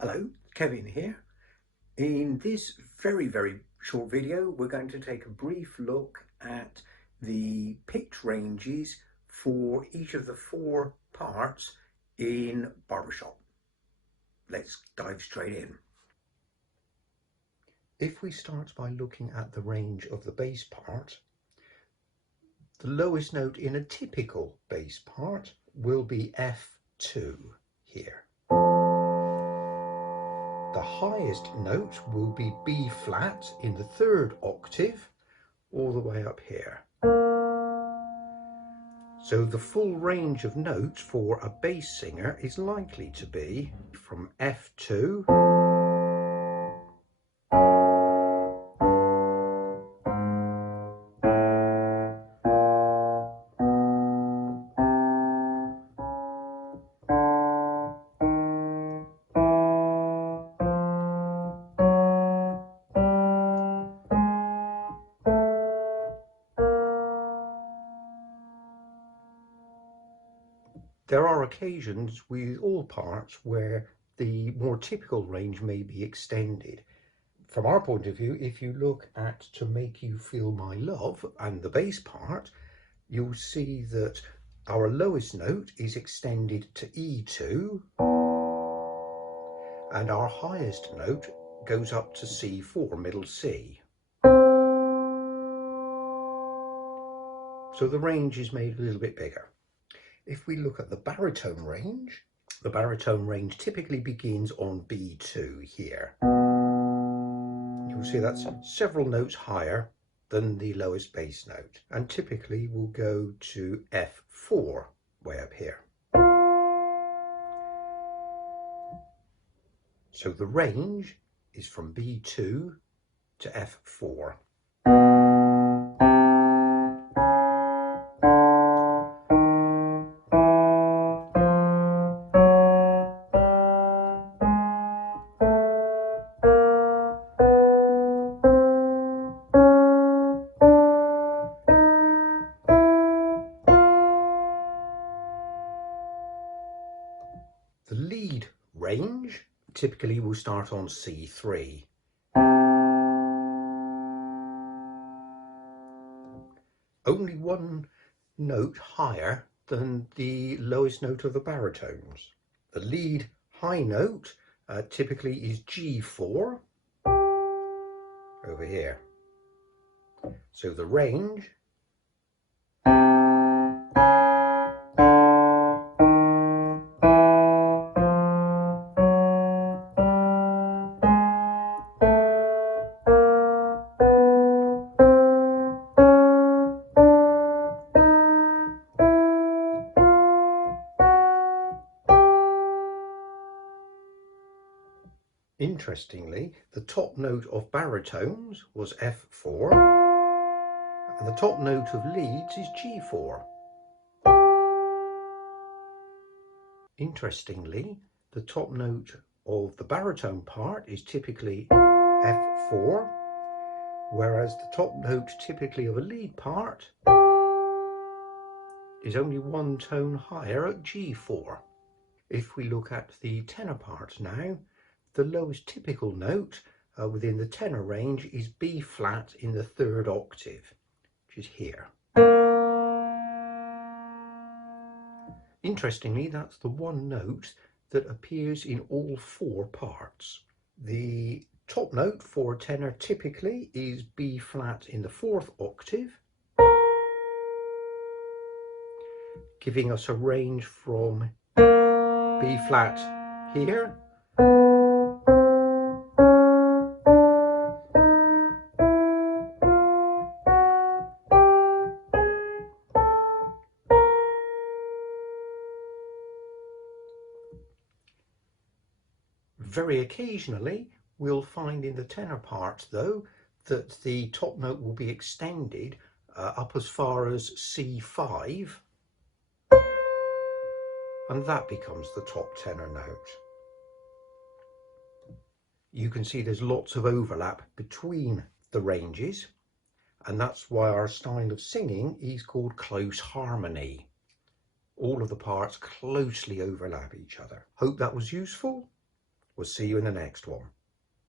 Hello, Kevin here. In this very short video, we're going to take a brief look at the pitch ranges for each of the four parts in barbershop. Let's dive straight in. If we start by looking at the range of the bass part, the lowest note in a typical bass part will be F2 here. The highest note will be B flat in the third octave, all the way up here. So the full range of notes for a bass singer is likely to be from F2 There are occasions with all parts where the more typical range may be extended. From our point of view, if you look at To Make You Feel My Love and the bass part, you'll see that our lowest note is extended to E2 and our highest note goes up to C4, middle C. So the range is made a little bit bigger. If we look at the baritone range typically begins on B2 here. You'll see that's several notes higher than the lowest bass note, and typically will go to F4 way up here. So the range is from B2 to F4. The lead range typically will start on C3. Only one note higher than the lowest note of the baritones. The lead high note typically is G4 over here. So the range Interestingly, the top note of baritones was F4 and the top note of leads is G4. Interestingly, the top note of the baritone part is typically F4, whereas the top note typically of a lead part is only one tone higher at G4. If we look at the tenor part now, the lowest typical note within the tenor range is B flat in the third octave, which is here. Interestingly, that's the one note that appears in all four parts. The top note for a tenor typically is B flat in the fourth octave, giving us a range from B flat here Very occasionally we'll find in the tenor part though that the top note will be extended up as far as C5, and that becomes the top tenor note. You can see there's lots of overlap between the ranges, and that's why our style of singing is called close harmony. All of the parts closely overlap each other. Hope that was useful. We'll see you in the next one.